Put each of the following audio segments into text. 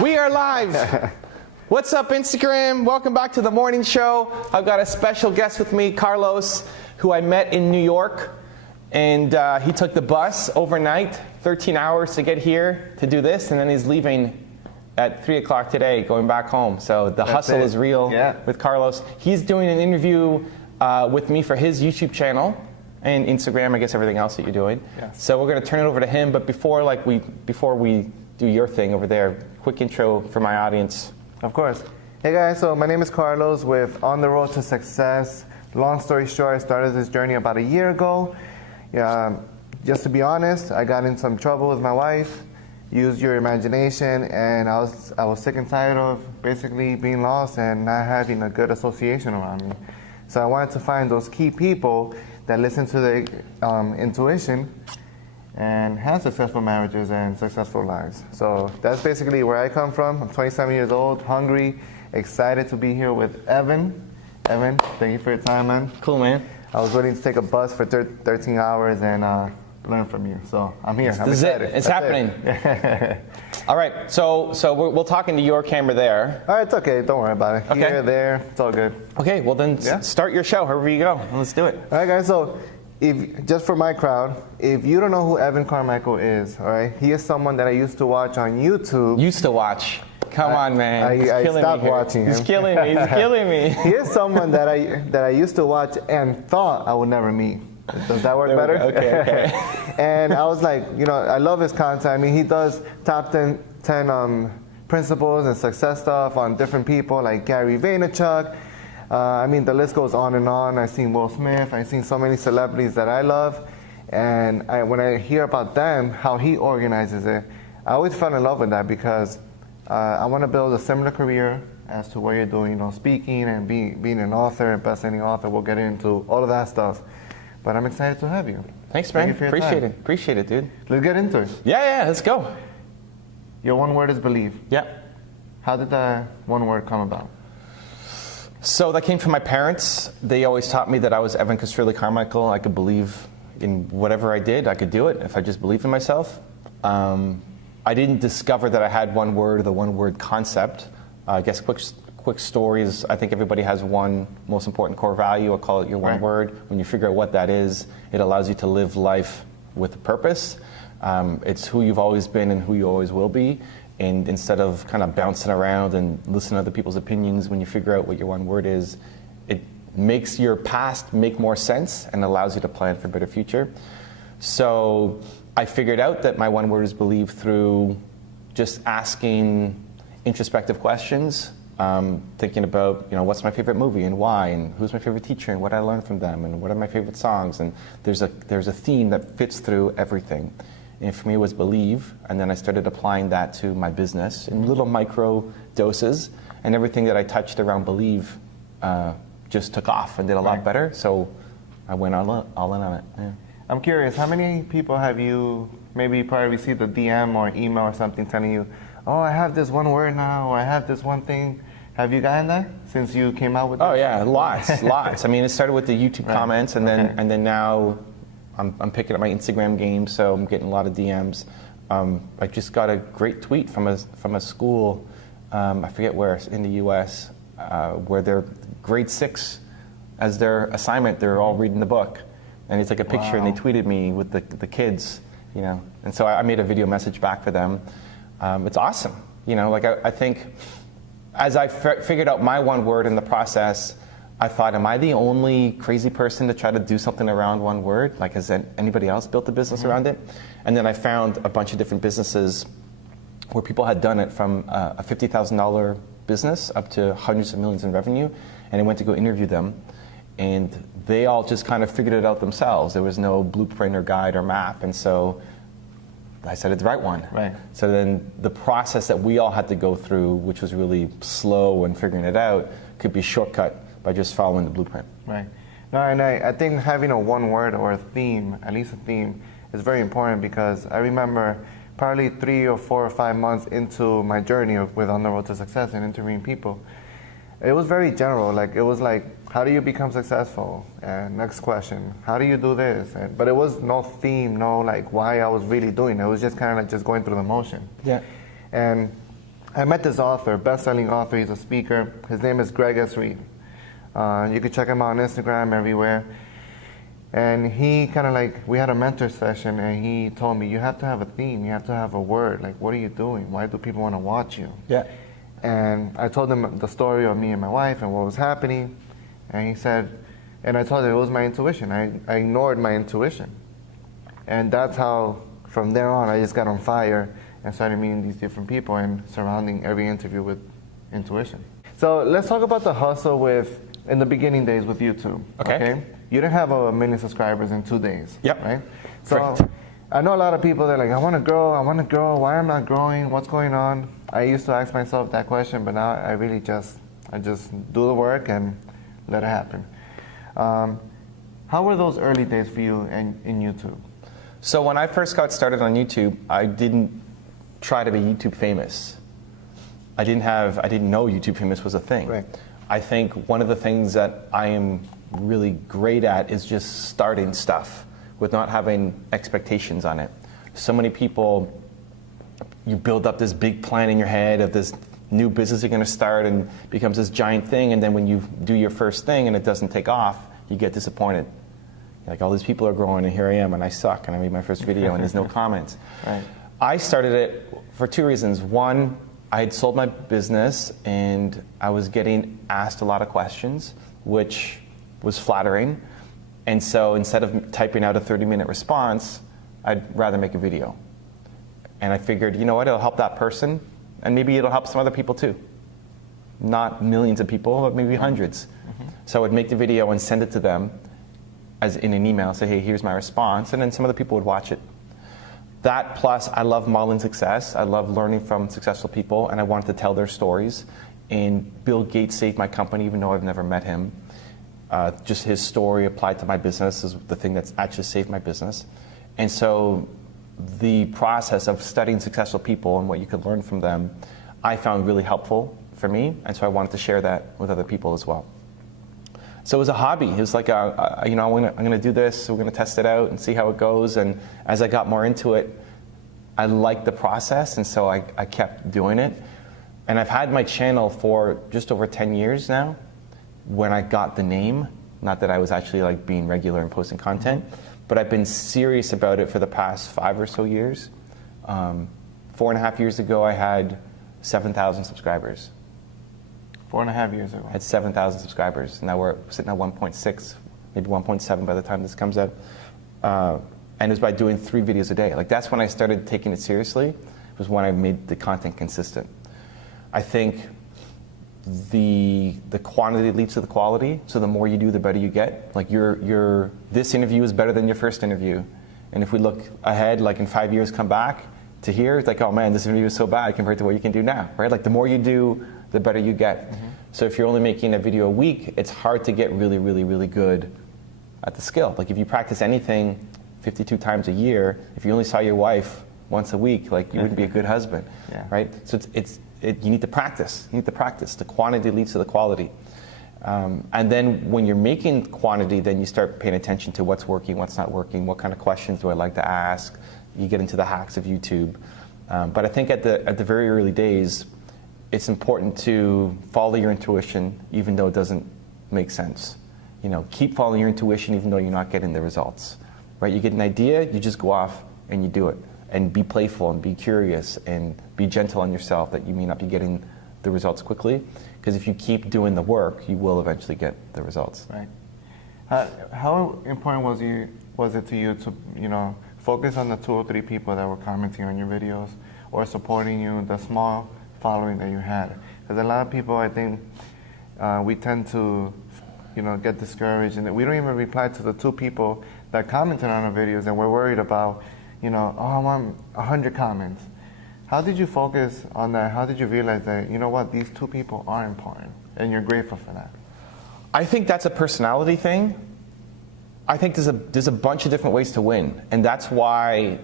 We are live. What's up, Instagram? Welcome back to the morning show. I've got a special guest with me, Carlos, who I met in New York. And he took the bus overnight, 13 hours to get here to do this. And then he's leaving at 3 o'clock today, going back home. So the hustle is real with Carlos. He's doing an interview with me for his YouTube channel and Instagram, I guess everything else that you're doing. Yes. So we're going to turn it over to him. But before we do your thing over there, quick intro for my audience. Of course. Hey guys, so my name is Carlos with On the Road to Success. Long story short, I started this journey about a year ago. Just to be honest, I got in some trouble with my wife. Use your imagination, and I was sick and tired of basically being lost and not having a good association around me. So I wanted to find those key people that listen to the intuition and have successful marriages and successful lives. So that's basically where I come from. I'm 27 years old, hungry, excited to be here with Evan. Evan, thank you for your time, man. Cool, man. I was willing to take a bus for 13 hours and learn from you. So I'm here. I'm excited. It's happening. All right. So we'll talk into your camera there. All right, it's okay. Don't worry about it. Okay. Here, there, it's all good. Okay. Well, then start your show. However you go. Let's do it. All right, guys. So just for my crowd, if you don't know who Evan Carmichael is, all right, he is someone that I used to watch on YouTube. Used to watch. Come on, man. I stopped watching him. He's killing me. He's killing me. He is someone that I used to watch and thought I would never meet. Does that work better? Okay. And I was like, I love his content. I mean, he does top 10 principles and success stuff on different people like Gary Vaynerchuk. I mean, the list goes on and on. I've seen Will Smith. I've seen so many celebrities that I love. And when I hear about them, how he organizes it, I always fell in love with that because I want to build a similar career as to what you're doing, speaking and being an author, a best-selling author. We'll get into all of that stuff. But I'm excited to have you. Thanks, man. Appreciate it, dude. Let's get into it. Yeah, let's go. Your one word is believe. Yeah. How did that one word come about? So that came from my parents. They always taught me that I was Evan Carmichael. I could believe in whatever I did. I could do it if I just believed in myself. I didn't discover that I had one word, the one word concept. I guess quick stories. I think everybody has one most important core value. I call it your one word. When you figure out what that is, it allows you to live life with a purpose. It's who you've always been and who you always will be. And instead of kind of bouncing around and listening to other people's opinions, when you figure out what your one word is, it makes your past make more sense and allows you to plan for a better future. So I figured out that my one word is believe through just asking introspective questions, thinking about, what's my favorite movie and why, and who's my favorite teacher and what I learned from them, and what are my favorite songs. And there's a theme that fits through everything. And for me, it was believe, and then I started applying that to my business in little micro doses, and everything that I touched around believe just took off and did a lot better. So I went all in on it. Yeah. I'm curious, how many people have you maybe probably received a DM or email or something telling you, oh, I have this one word now, or I have this one thing? Have you gotten that since you came out with this? Oh yeah, lots. I mean, it started with the YouTube comments, and then now I'm picking up my Instagram game, so I'm getting a lot of DMs. I just got a great tweet from a school, I forget where, in the U.S., where they're grade 6 as their assignment. They're all reading the book, and it's like a picture, and they tweeted me with the kids, And so I made a video message back for them. It's awesome, I think as I figured out my one word in the process, I thought, am I the only crazy person to try to do something around one word? Like, has anybody else built a business around it? And then I found a bunch of different businesses where people had done it, from a $50,000 business up to hundreds of millions in revenue. And I went to go interview them, and they all just kind of figured it out themselves. There was no blueprint or guide or map. And so I said, it's the right one. Right. So then the process that we all had to go through, which was really slow and figuring it out, could be shortcut by just following the blueprint. Right. No, and I think having a one word or a theme, at least a theme, is very important, because I remember probably 3 or 4 or 5 months into my journey with On the Road to Success and interviewing people, it was very general. It was like, how do you become successful? And next question, how do you do this? But it was no theme, no why I was really doing it. It was just kind of just going through the motion. Yeah. And I met this author, best-selling author. He's a speaker. His name is Greg S. Reed. You can check him out on Instagram, everywhere. And he kind of like, we had a mentor session, and he told me, you have to have a theme. You have to have a word. Like, what are you doing? Why do people want to watch you? Yeah. And I told him the story of me and my wife and what was happening. And he said, and I told him it was my intuition. I ignored my intuition. And that's how, from there on, I just got on fire and started meeting these different people and surrounding every interview with intuition. So let's talk about the hustle in the beginning days with YouTube. Okay. You didn't have 1 million subscribers in 2 days. Yep. Right? So Correct. I know a lot of people, they're like, I want to grow. Why am I not growing? What's going on? I used to ask myself that question, but now I really just do the work and let it happen. How were those early days for you in YouTube? So when I first got started on YouTube, I didn't try to be YouTube famous. I didn't know YouTube famous was a thing. Right. I think one of the things that I am really great at is just starting stuff with not having expectations on it. So many people, you build up this big plan in your head of this new business you're going to start and becomes this giant thing, and then when you do your first thing and it doesn't take off, you get disappointed. Like, all these people are growing and here I am and I suck, and I made my first video and there's no comments. Right. I started it for 2 reasons. One, I had sold my business and I was getting asked a lot of questions, which was flattering. And so instead of typing out a 30-minute response, I'd rather make a video. And I figured, you know what, it'll help that person, and maybe it'll help some other people too. Not millions of people, but maybe hundreds. So I would make the video and send it to them as in an email, say, hey, here's my response, and then some other people would watch it. That plus, I love modeling success. I love learning from successful people, and I wanted to tell their stories. And Bill Gates saved my company, even though I've never met him. Just his story applied to my business is the thing that's actually saved my business. And so the process of studying successful people and what you could learn from them, I found really helpful for me, and so I wanted to share that with other people as well. So it was a hobby. It was like, I'm going to do this, we're going to test it out and see how it goes. And as I got more into it, I liked the process, and so I kept doing it. And I've had my channel for just over 10 years now, when I got the name. Not that I was actually like being regular and posting content, but I've been serious about it for the past 5 or so years. 4.5 years ago, I had 7,000 subscribers. 4.5 years ago. I had 7,000 subscribers. Now we're sitting at 1.6, maybe 1.7 by the time this comes out. And it was by doing 3 videos a day. Like, that's when I started taking it seriously. It was when I made the content consistent. I think the quantity leads to the quality. So the more you do, the better you get. Like, this interview is better than your first interview. And if we look ahead, like in 5 years, come back to here, it's like, oh man, this interview is so bad compared to what you can do now, right? Like, the more you do, the better you get. So if you're only making a video a week, it's hard to get really, really, really good at the skill. Like, if you practice anything 52 times a year, if you only saw your wife once a week, like, you wouldn't be a good husband, right? So you need to practice. You need to practice. The quantity leads to the quality. And then when you're making quantity, then you start paying attention to what's working, what's not working, what kind of questions do I like to ask. You get into the hacks of YouTube. But I think at the very early days, it's important to follow your intuition, even though it doesn't make sense. Keep following your intuition, even though you're not getting the results. Right? You get an idea, you just go off and you do it. And be playful and be curious and be gentle on yourself that you may not be getting the results quickly. Because if you keep doing the work, you will eventually get the results. Right. How important was it to you to focus on the 2 or 3 people that were commenting on your videos or supporting you, the small following that you had? Because a lot of people, I think, we tend to get discouraged, and we don't even reply to the 2 people that commented on our videos, and we're worried about, oh, I want 100 comments. How did you focus on that? How did you realize that, these 2 people are important, and you're grateful for that? I think that's a personality thing. I think there's a bunch of different ways to win, and that's why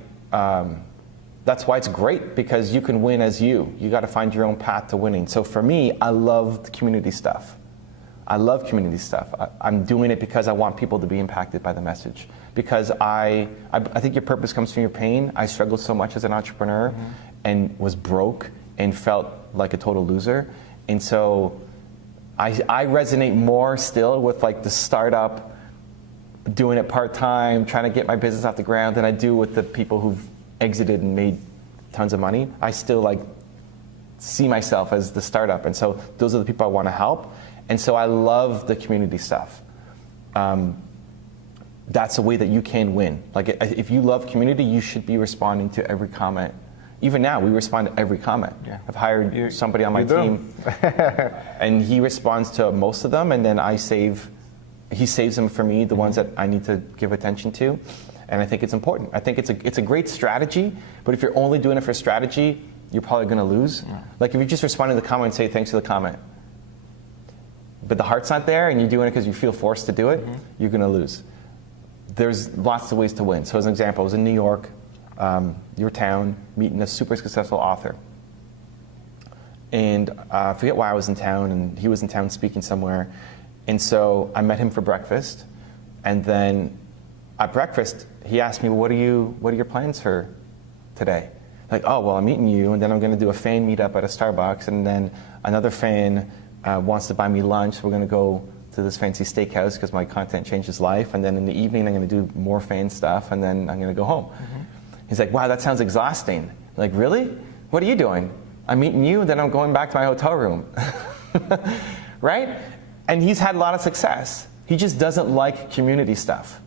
it's great, because you can win as you. You got to find your own path to winning. So for me, I love the community stuff. I love community stuff. I'm doing it because I want people to be impacted by the message. Because I think your purpose comes from your pain. I struggled so much as an entrepreneur and was broke and felt like a total loser. And so I resonate more still with like the startup, doing it part-time, trying to get my business off the ground than I do with the people who've exited and made tons of money. I still like see myself as the startup. And so those are the people I want to help. And so I love the community stuff. That's a way that you can win. Like if you love community, you should be responding to every comment. Even now, we respond to every comment. Yeah. I've hired somebody on my team, and he responds to most of them, and then he saves them for me, the ones that I need to give attention to, and I think it's important. I think it's a great strategy, but if you're only doing it for strategy, you're probably going to lose. Yeah. Like if you just respond to the comment and say thanks for the comment, but the heart's not there, and you're doing it because you feel forced to do it, you're going to lose. There's lots of ways to win. So as an example, I was in New York, your town, meeting a super successful author. And I forget why I was in town, and he was in town speaking somewhere. And so I met him for breakfast. And then at breakfast, he asked me, what are your plans for today? Like, oh, well, I'm meeting you, and then I'm going to do a fan meetup at a Starbucks, and then another fan wants to buy me lunch, so we're going to go to this fancy steakhouse because my content changed his life, and then in the evening I'm going to do more fan stuff, and then I'm going to go home. He's like, wow, that sounds exhausting. I'm like, really? What are you doing? I'm meeting you, and then I'm going back to my hotel room. Right? And he's had a lot of success. He just doesn't like community stuff.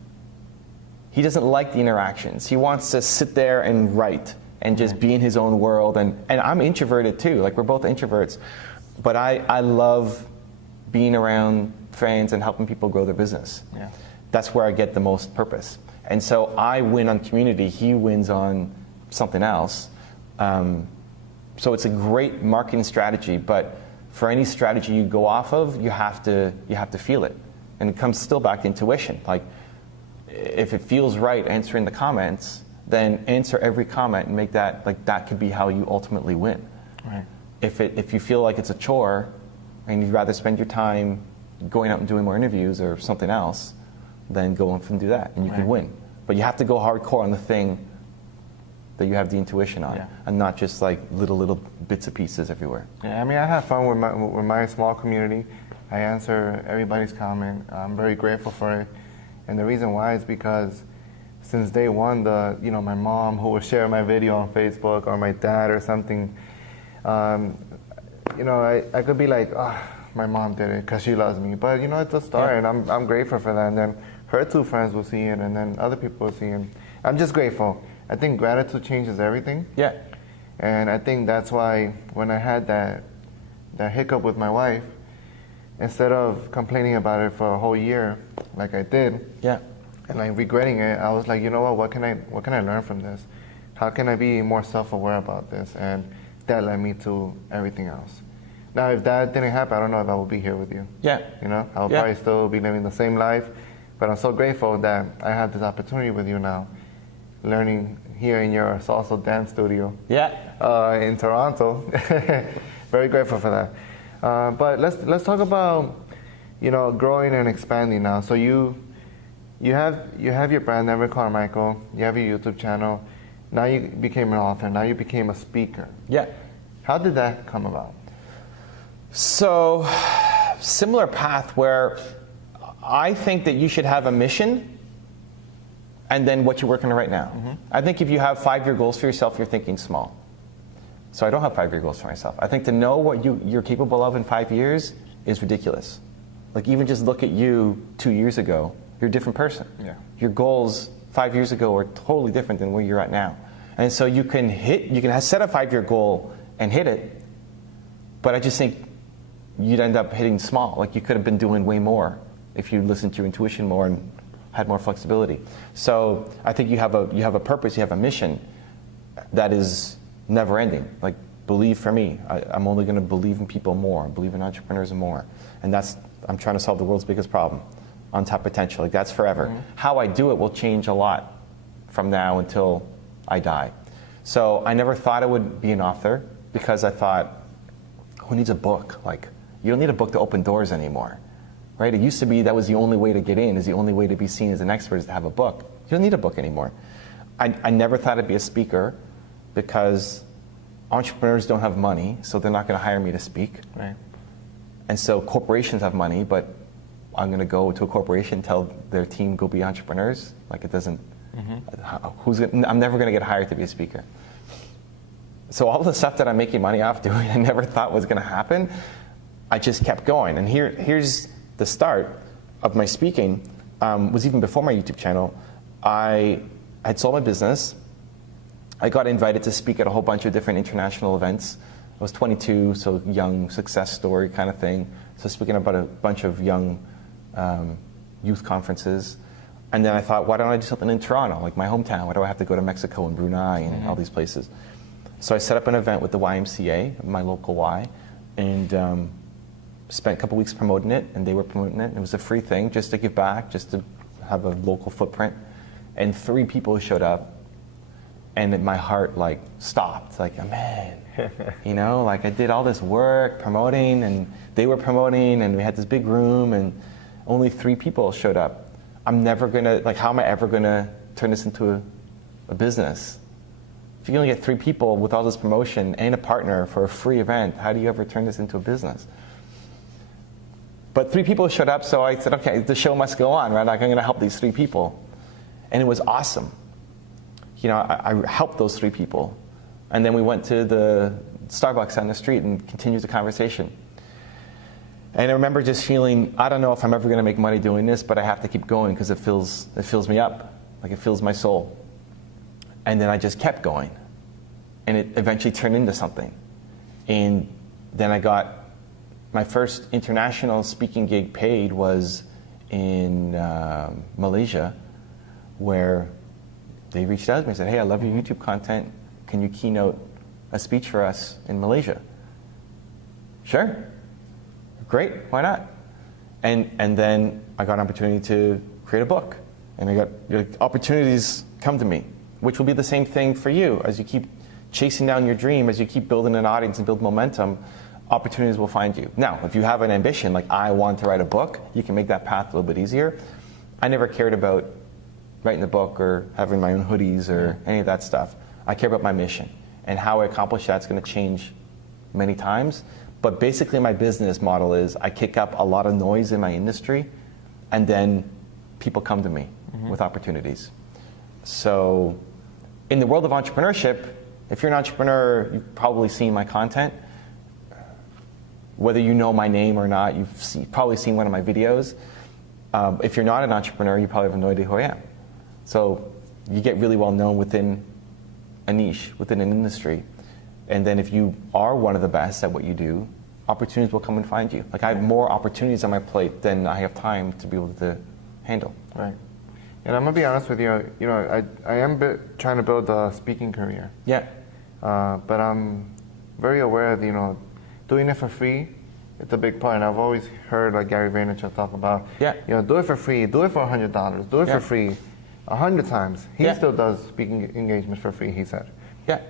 He doesn't like the interactions. He wants to sit there and write and just be in his own world. And I'm introverted too. Like, we're both introverts. But I love being around friends and helping people grow their business. Yeah. That's where I get the most purpose. And so I win on community, he wins on something else. So it's a great marketing strategy, but for any strategy you go off of, you have to feel it. And it comes still back to intuition. Like, if it feels right answering the comments, then answer every comment and make that, like, that could be how you ultimately win. Right. If you feel like it's a chore and you'd rather spend your time going out and doing more interviews or something else, then go off and do that, and you can win. But you have to go hardcore on the thing that you have the intuition on, and not just like little bits of pieces everywhere. Yeah, I mean, I have fun with my small community. I answer everybody's comment. I'm very grateful for it, and the reason why is because since day one, my mom who would share my video on Facebook, or my dad or something, I could be like, oh, my mom did it because she loves me, but it's a start, and I'm grateful for that. And then her two friends will see it, and then other people will see it. I'm just grateful. I think gratitude changes everything. Yeah. And I think that's why when I had that hiccup with my wife, instead of complaining about it for a whole year, like I did, and like regretting it, I was like, you know what can I learn from this? How can I be more self-aware about this? And that led me to everything else. Now, if that didn't happen, I don't know if I would be here with you. Yeah. I would probably still be living the same life. But I'm so grateful that I have this opportunity with you now, learning here in your salsa dance studio. Yeah. In Toronto. Very grateful for that. But let's talk about growing and expanding now. So you have your brand, Never Carmichael. You have your YouTube channel. Now you became an author. Now you became a speaker. Yeah. How did that come about? So, similar path where I think that you should have a mission and then what you're working on right now. I think if you have 5-year goals for yourself, you're thinking small. So I don't have 5-year goals for myself. I think to know what you're capable of in 5 years is ridiculous. Like, even just look at you 2 years ago, you're a different person. Yeah. Your goals 5 years ago are totally different than where you're at now. And so you can set a 5-year goal and hit it, but I just think you'd end up hitting small. Like, you could have been doing way more if you listened to your intuition more and had more flexibility. So I think you have a purpose, you have a mission that is never ending. Like, believe for me, I'm only going to believe in people more, believe in entrepreneurs more. And I'm trying to solve the world's biggest problem, untapped potential. Like, that's forever. How I do it will change a lot from now until I die. So I never thought I would be an author because I thought, who needs a book? Like, you don't need a book to open doors anymore. Right? It used to be that was the only way to get in, is the only way to be seen as an expert is to have a book. You don't need a book anymore. I never thought I'd be a speaker because entrepreneurs don't have money, so they're not going to hire me to speak. Right. And so corporations have money, but I'm going to go to a corporation, tell their team, go be entrepreneurs. Like it doesn't, I'm never going to get hired to be a speaker. So all the stuff that I'm making money off doing, I never thought was going to happen. I just kept going. And here's the start of my speaking, was even before my YouTube channel. I had sold my business. I got invited to speak at a whole bunch of different international events. I was 22, so young, success story kind of thing. So speaking about a bunch of young youth conferences. And then I thought, why don't I do something in Toronto, like my hometown? Why do I have to go to Mexico and Brunei and all these places? So I set up an event with the YMCA, my local Y, and spent a couple weeks promoting it, and they were promoting it. It was a free thing, just to give back, just to have a local footprint. And 3 people showed up, and my heart like stopped. Like, oh, man, you know, like I did all this work promoting, and they were promoting, and we had this big room, and only 3 people showed up. I'm never gonna, like, how am I ever gonna turn this into a business? If you can only get 3 people with all this promotion and a partner for a free event, how do you ever turn this into a business? But 3 people showed up, so I said, okay, the show must go on, right? Like, I'm gonna help these 3 people. And it was awesome. You know, I helped those 3 people. And then we went to the Starbucks on the street and continued the conversation. And I remember just feeling, I don't know if I'm ever going to make money doing this, but I have to keep going because it fills me up, like it fills my soul. And then I just kept going. And it eventually turned into something. And then I got my first international speaking gig paid was in Malaysia, where they reached out to me and said, hey, I love your YouTube content. Can you keynote a speech for us in Malaysia? Sure. Great, why not? And then I got an opportunity to create a book. And I got opportunities come to me, which will be the same thing for you. As you keep chasing down your dream, as you keep building an audience and build momentum, opportunities will find you. Now, if you have an ambition, like I want to write a book, you can make that path a little bit easier. I never cared about writing the book or having my own hoodies or any of that stuff. I care about my mission. And how I accomplish that's going to change many times. But basically my business model is I kick up a lot of noise in my industry, and then people come to me with opportunities. So in the world of entrepreneurship, if you're an entrepreneur, you've probably seen my content. Whether you know my name or not, you've probably seen one of my videos. If you're not an entrepreneur, you probably have no idea who I am. So you get really well known within a niche, within an industry. And then if you are one of the best at what you do, opportunities will come and find you. Like I have more opportunities on my plate than I have time to be able to handle. Right. And I'm gonna be honest with you. You know, I am trying to build a speaking career. Yeah. But I'm very aware of, you know, doing it for free. It's a big part. And I've always heard like Gary Vaynerchuk talk about. Yeah. You know, do it for free. Do it for $100. Do it for free 100 times. He still does speaking engagements for free. He said. Yeah.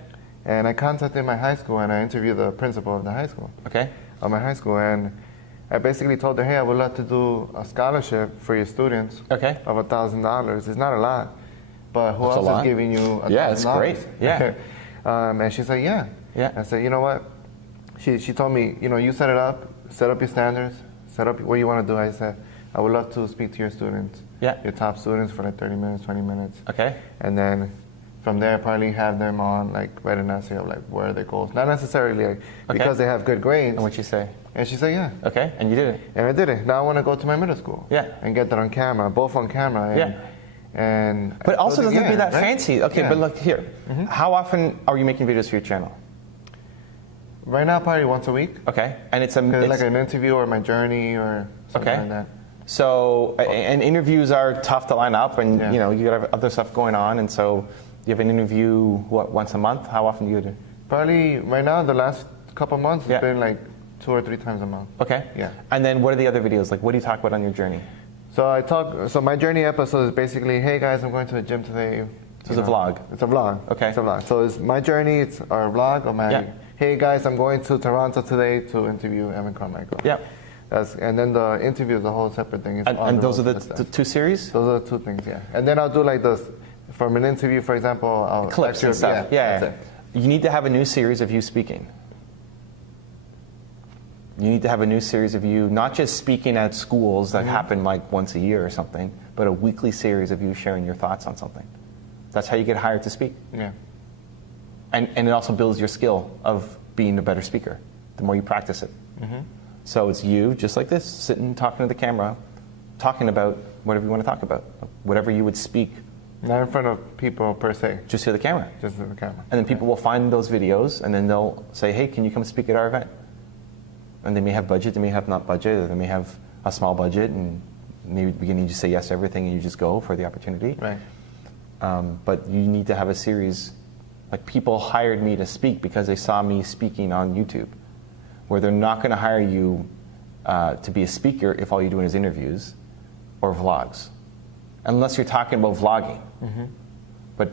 And I contacted my high school and I interviewed the principal of the high school. Okay. Of my high school, and I basically told her, hey, I would love to do a scholarship for your students. Okay. Of $1,000. It's not a lot, but who That's else is giving you $1,000? Yeah, it's great. Yeah. And she said, yeah. Yeah. I said, you know what? She told me, you know, you set up your standards, set up what you want to do. I said, I would love to speak to your students. Yeah. Your top students for like 30 minutes, 20 minutes. Okay. And then from there, probably have them on, like, write an essay of, like, where are their goals. Not necessarily, like, because they have good grades. And what'd you say? And she said, yeah. Okay, and you did it. And I did it. Now I want to go to my middle school. Yeah. And get that on camera, both on camera. And, Yeah. And but also doesn't be that right? fancy. Okay, Yeah. but look here. How often are you making videos for your channel? Right now, probably once a week. Okay, and it's like an interview or my journey or something like that. So, and interviews are tough to line up, and Yeah. you know, you got other stuff going on, and so you have an interview, what, once a month? How often do you do? Probably right now, the last couple months, Yeah. it's been like 2 or 3 times a month. Okay. Yeah. And then what are the other videos? Like, what do you talk about on your journey? So my journey episode is basically, hey guys, I'm going to the gym today. So it's a vlog. It's a vlog. Okay. It's a vlog. So it's my journey, it's our vlog, or my, Yeah. hey guys, I'm going to Toronto today to interview Evan Carmichael. Yeah. And then the interview is a whole separate thing. It's And those are road the to success. 2 series? Those are the 2 things, yeah. And then I'll do like this, from an interview, for example, I'll Clips and stuff. That's it. you need to have a new series of you speaking. You need to have a new series of you, not just speaking at schools that happen like once a year or something, but a weekly series of you sharing your thoughts on something. That's how you get hired to speak. Yeah. And it also builds your skill of being a better speaker, the more you practice it. So it's you, just like this, sitting, talking to the camera, talking about whatever you want to talk about, whatever you would speak. Not in front of people per se, Just to the camera. just in the camera. And then people will find those videos, and then they'll say, hey, can you come speak at our event? And they may have budget, they may have not budget, or they may have a small budget, and maybe at the beginning you just say yes to everything and you just go for the opportunity. Right. But you need to have a series. Like, people hired me to speak because they saw me speaking on YouTube, where they're not going to hire you to be a speaker if all you're doing is interviews or vlogs, unless you're talking about vlogging. But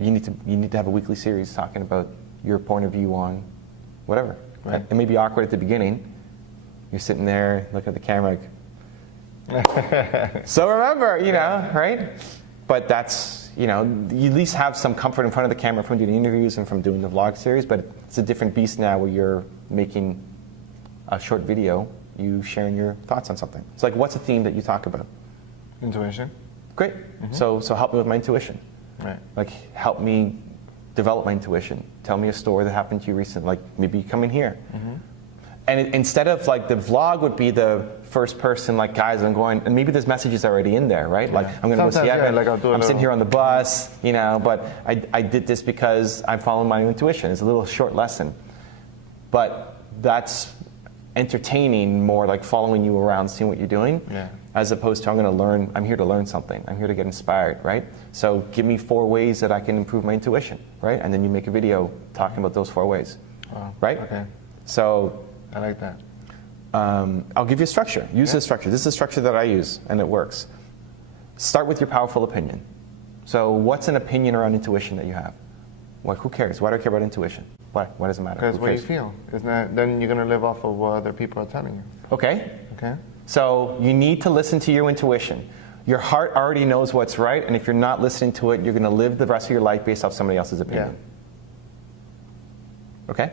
you need to have a weekly series talking about your point of view on whatever. Right. It may be awkward at the beginning. You're sitting there, looking at the camera. So remember, right? But that's, you at least have some comfort in front of the camera from doing interviews and from doing the vlog series. But it's a different beast now where you're making a short video, you sharing your thoughts on something. It's like, what's a theme that you talk about? Intuition. Great. So help me with my intuition. Right. Like, help me develop my intuition. Tell me a story that happened to you recently, like maybe coming here. And instead of, like, the vlog would be the first person, like, guys, I'm going, and maybe there's messages already in there, right? Like, I'm going to go see Sometimes, Evan, like, I'll do a I'm sitting little- here on the bus, but I did this because I'm following my intuition. It's a little short lesson. But that's entertaining, more like following you around, seeing what you're doing, as opposed to I'm here to learn something. I'm here to get inspired, right? So give me 4 ways that I can improve my intuition, right? And then you make a video talking about those 4 ways, right? Okay. So I like that. I'll give you a structure. Use this structure. This is a structure that I use, and it works. Start with your powerful opinion. So what's an opinion around intuition that you have? Well, who cares? Why do I care about intuition? Why? Why does it matter? Because Who what you cares? feel. Isn't that, then you're going to live off of what other people are telling you. Okay. Okay? So you need to listen to your intuition. Your heart already knows what's right, and if you're not listening to it, you're going to live the rest of your life based off somebody else's opinion. Okay?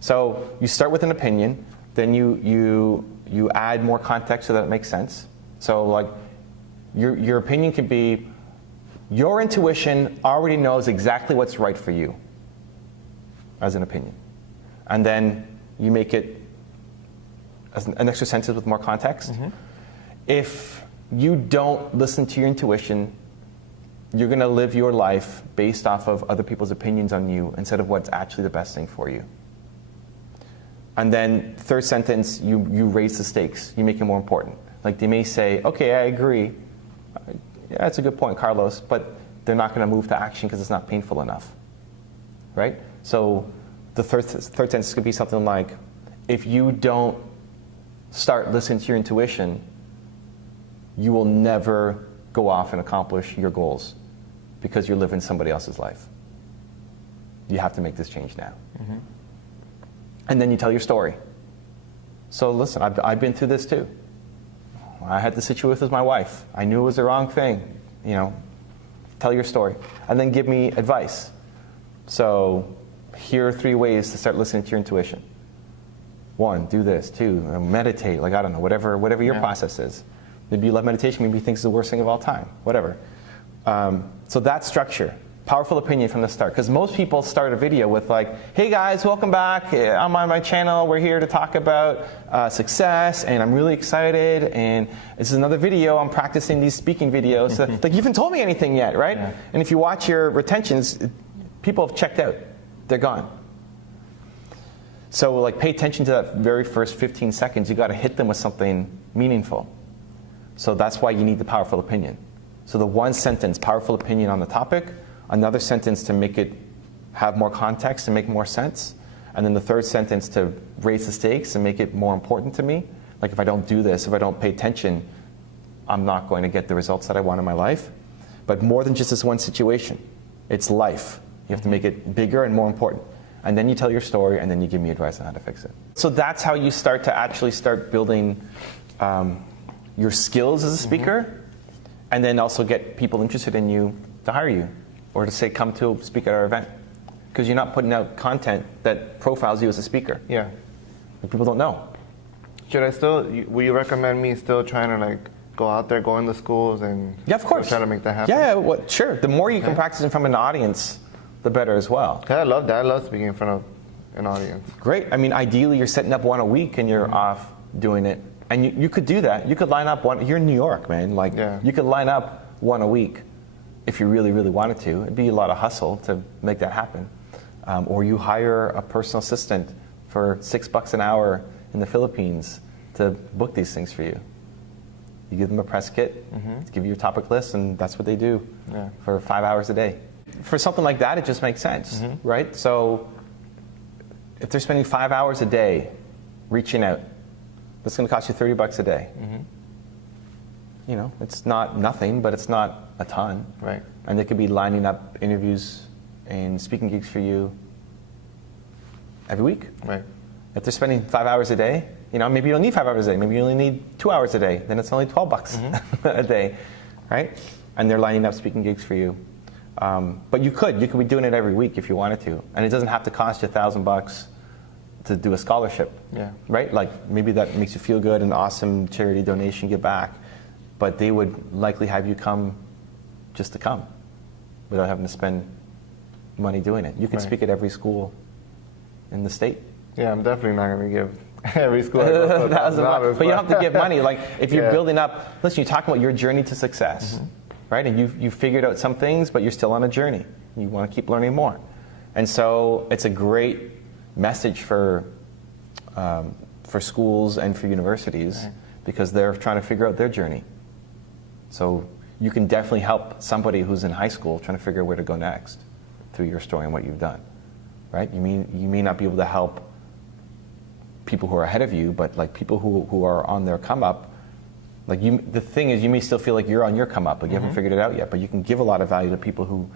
So you start with an opinion, then you add more context so that it makes sense. So, like, your opinion could be, your intuition already knows exactly what's right for you, as an opinion. And then you make it as an extra sentence with more context. If you don't listen to your intuition, you're going to live your life based off of other people's opinions on you instead of what's actually the best thing for you. And then third sentence, you raise the stakes. You make it more important. Like, they may say, okay, I agree. Yeah, that's a good point, Carlos, but they're not going to move to action because it's not painful enough, right? So the third sentence could be something like, if you don't start listening to your intuition, you will never go off and accomplish your goals because you're living somebody else's life. You have to make this change now. And then you tell your story. So listen, I've been through this too. I had the situation with my wife. I knew it was the wrong thing. Tell your story. And then give me advice. So here are 3 ways to start listening to your intuition. 1, do this. 2, meditate. Like, I don't know, whatever your process is. Maybe you love meditation. Maybe you think it's the worst thing of all time. Whatever. So that structure. Powerful opinion from the start. Because most people start a video with, like, hey guys, welcome back. I'm on my channel. We're here to talk about success, and I'm really excited. And this is another video. I'm practicing these speaking videos. So, like, you haven't told me anything yet, right? And if you watch your retentions, people have checked out. They're gone. So, like, pay attention to that very first 15 seconds. You got to hit them with something meaningful. So that's why you need the powerful opinion. So the 1 sentence, powerful opinion on the topic. Another sentence to make it have more context and make more sense. And then the third sentence to raise the stakes and make it more important to me. Like, if I don't do this, if I don't pay attention, I'm not going to get the results that I want in my life. But more than just this one situation. It's life. You have to make it bigger and more important. And then you tell your story, and then you give me advice on how to fix it. So that's how you start to actually start building your skills as a speaker, and then also get people interested in you to hire you, or to say, come to speak at our event. because you're not putting out content that profiles you as a speaker. Yeah. But people don't know. Should I still? Will you recommend me still trying to like go out there, go into schools, and Yeah, of course. try to make that happen? Yeah, well, sure. The more you can practice in front of an audience, the better as well. Yeah, I love that. I love speaking in front of an audience. Great. I mean, ideally, you're setting up one a week and you're off doing it. And you could do that. You could line up one. You're in New York, man. Like, you could line up one a week if you really, really wanted to. It'd be a lot of hustle to make that happen. Or you hire a personal assistant for $6 an hour in the Philippines to book these things for you. You give them a press kit, give you your topic list, and that's what they do for 5 hours a day. For something like that, it just makes sense, right? So if they're spending 5 hours a day reaching out, that's going to cost you $30 a day. You know, it's not nothing, but it's not a ton. Right. And they could be lining up interviews and speaking gigs for you every week. Right. If they're spending 5 hours a day, you know, maybe you don't need 5 hours a day. Maybe you only need 2 hours a day. Then it's only $12 a day, right? And they're lining up speaking gigs for you. But you could be doing it every week if you wanted to, and it doesn't have to cost you $1,000 to do a scholarship. Yeah. Right? Like maybe that makes you feel good, an awesome charity donation, give back, but they would likely have you come just to come, without having to spend money doing it. You can speak at every school in the state. Yeah, I'm definitely not going to give every school I go to $1,000. But you don't have to give money. Like if you're building up, listen, you're talking about your journey to success, right? And you've figured out some things, but you're still on a journey. You want to keep learning more. And so it's a great message for schools and for universities because they're trying to figure out their journey. So you can definitely help somebody who's in high school trying to figure out where to go next through your story and what you've done, right? You may not be able to help people who are ahead of you, but like people who are on their come up, like the thing is you may still feel like you're on your come up, but you haven't figured it out yet, but you can give a lot of value to people who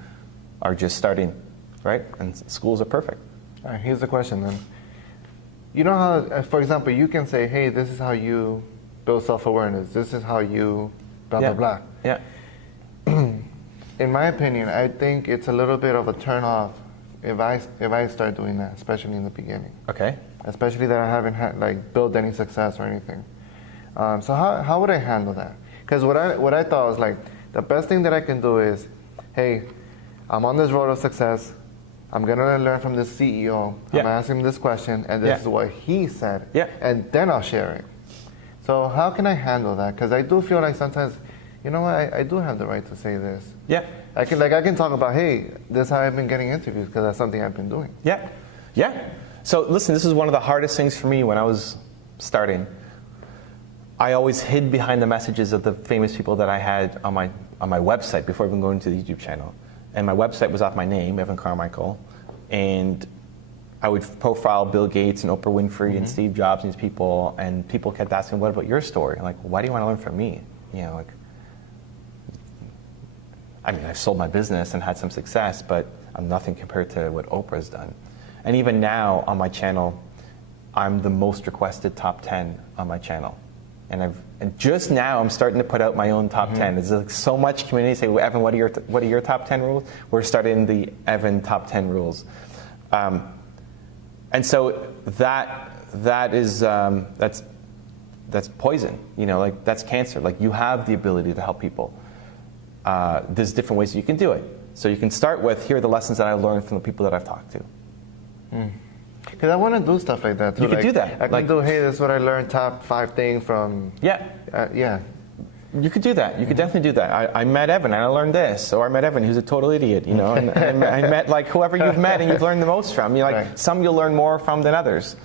are just starting, right? And schools are perfect. All right, here's the question then. You know how, for example, you can say, hey, this is how you build self-awareness. This is how you blah, blah, blah. Yeah. In my opinion, I think it's a little bit of a turn-off if I start doing that, especially in the beginning. Okay. Especially that I haven't built any success or anything. So how would I handle that? Because what I thought was like, the best thing that I can do is, hey, I'm on this road of success. I'm going to learn from this CEO. I'm asking him this question, and this is what he said. Yeah. And then I'll share it. So how can I handle that? Because I do feel like sometimes, you know what, I do have the right to say this. Yeah. I can talk about, hey, this is how I've been getting interviews because that's something I've been doing. Yeah. Yeah. So listen, this is one of the hardest things for me when I was starting. I always hid behind the messages of the famous people that I had on my website before even going to the YouTube channel. And my website was off my name, Evan Carmichael. And I would profile Bill Gates and Oprah Winfrey and Steve Jobs and these people. And people kept asking, what about your story? I'm like, why do you want to learn from me? You know, like, I mean, I've sold my business and had some success, but I'm nothing compared to what Oprah's done. And even now on my channel, I'm the most requested top 10 on my channel. And just now I'm starting to put out my own top 10. There's like so much community say, well, Evan, what are your top 10 rules? We're starting the Evan top 10 rules. And so that is that's poison. You know, like that's cancer. Like you have the ability to help people. There's different ways you can do it. So you can start with, here are the lessons that I learned from the people that I've talked to. Because I want to do stuff like that too. You could do that. I can do, hey, this is what I learned, top 5 things from... Yeah. Yeah. You could do that. You could definitely do that. I met Evan and I learned this. Or I met Evan who's a total idiot, you know. And I met like whoever you've met and you've learned the most from. You like some you'll learn more from than others.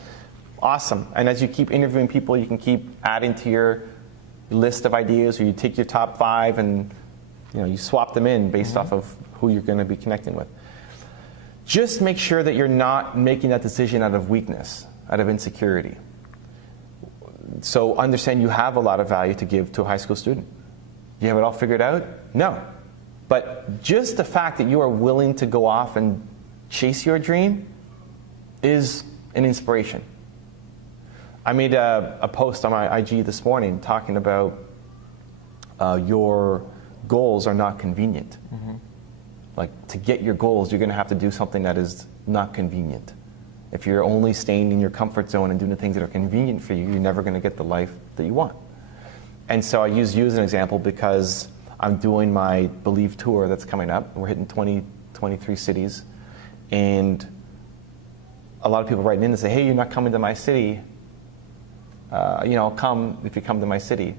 Awesome. And as you keep interviewing people, you can keep adding to your list of ideas, or you take your top 5 and you swap them in based off of who you're going to be connecting with. Just make sure that you're not making that decision out of weakness, out of insecurity. So understand you have a lot of value to give to a high school student. Do you have it all figured out? No. But just the fact that you are willing to go off and chase your dream is an inspiration. I made a post on my IG this morning talking about your goals are not convenient. Like to get your goals, you're going to have to do something that is not convenient. If you're only staying in your comfort zone and doing the things that are convenient for you, you're never going to get the life that you want. And so I use you as an example because I'm doing my Believe tour that's coming up. We're hitting 23 cities. And a lot of people write in and say, hey, you're not coming to my city. I'll come if you come to my city.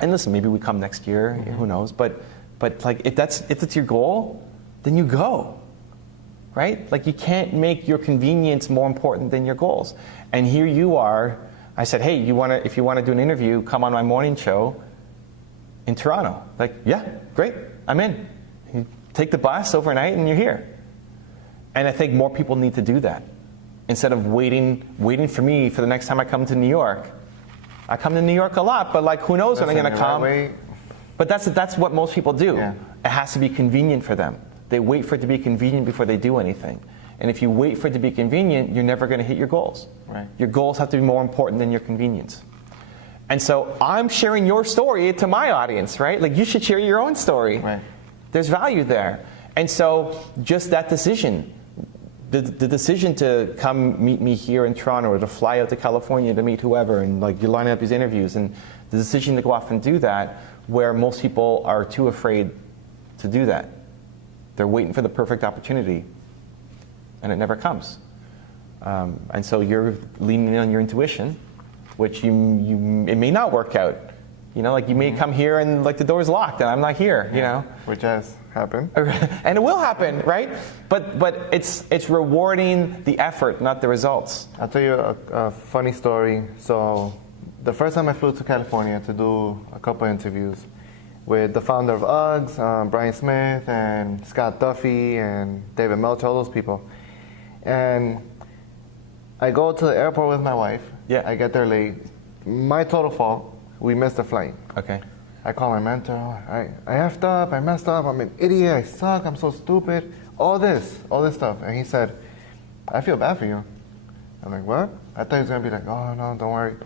And listen, maybe we come next year, who knows? But like if it's your goal, then you go. Right? Like you can't make your convenience more important than your goals. And here you are. I said, hey, if you want to do an interview, come on my morning show in Toronto. Like, yeah, great, I'm in. You take the bus overnight and you're here. And I think more people need to do that. Instead of waiting for me for the next time I come to New York. I come to New York a lot, but like who knows when I'm going to come. But that's what most people do. Yeah. It has to be convenient for them. They wait for it to be convenient before they do anything. And if you wait for it to be convenient, you're never going to hit your goals. Right. Your goals have to be more important than your convenience. And so I'm sharing your story to my audience, right? Like you should share your own story. Right. There's value there. And so just that decision, the decision to come meet me here in Toronto or to fly out to California to meet whoever and like you're lining up these interviews and the decision to go off and do that where most people are too afraid to do that. They're waiting for the perfect opportunity, and it never comes. And so you're leaning on your intuition, which it may not work out. Like you may come here and like the door's locked and I'm not here. Which has happened. And it will happen, right? But it's rewarding the effort, not the results. I'll tell you a funny story. So the first time I flew to California to do a couple interviews with the founder of Uggs, Brian Smith, and Scott Duffy, and David Meltzer, all those people. And I go to the airport with my wife. Yeah. I get there late. My total fault. We missed the flight. Okay. I call my mentor. I effed up. I messed up. I'm an idiot. I suck. I'm so stupid. All this stuff. And he said, I feel bad for you. I'm like, what? I thought he was going to be like, oh, no, don't worry.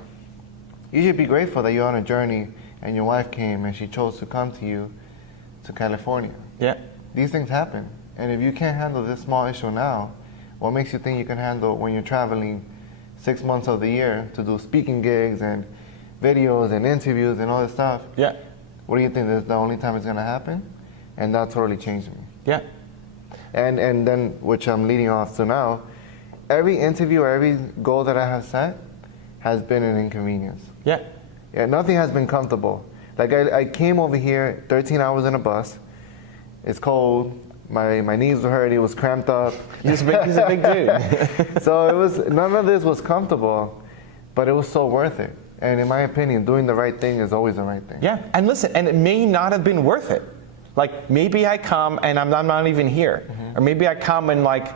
You should be grateful that you're on a journey and your wife came and she chose to come to you to California. Yeah. These things happen. And if you can't handle this small issue now, what makes you think you can handle when you're traveling 6 months of the year to do speaking gigs and videos and interviews and all this stuff? Yeah. What do you think? This is the only time it's going to happen? And that totally changed me. Yeah. And then, which I'm leading off to now, every interview or every goal that I have set has been an inconvenience. Yeah. Yeah, nothing has been comfortable. Like I came over here 13 hours in a bus. It's cold. My knees were hurt. It was cramped up. He's a big dude. So none of this was comfortable, but it was so worth it. And in my opinion, doing the right thing is always the right thing. Yeah, and listen, and it may not have been worth it. Like maybe I come and I'm not even here, or maybe I come and like